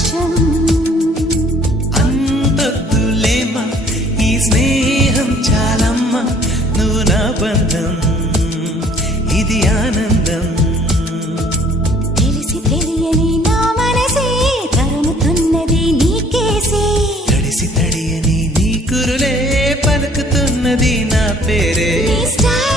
పరవశం. అంతొద్దులేమా ఈ స్నేహం చాలమ్మా, నువ్వు నా బంధం, ఇది ఆనందం. తెలిసి తెలియని నా మనసే తరుముతున్నది నీకేసే, తడిసి తడియని నీ కురులే పలుకుతున్నది నా పేరే. నీ స్టైల్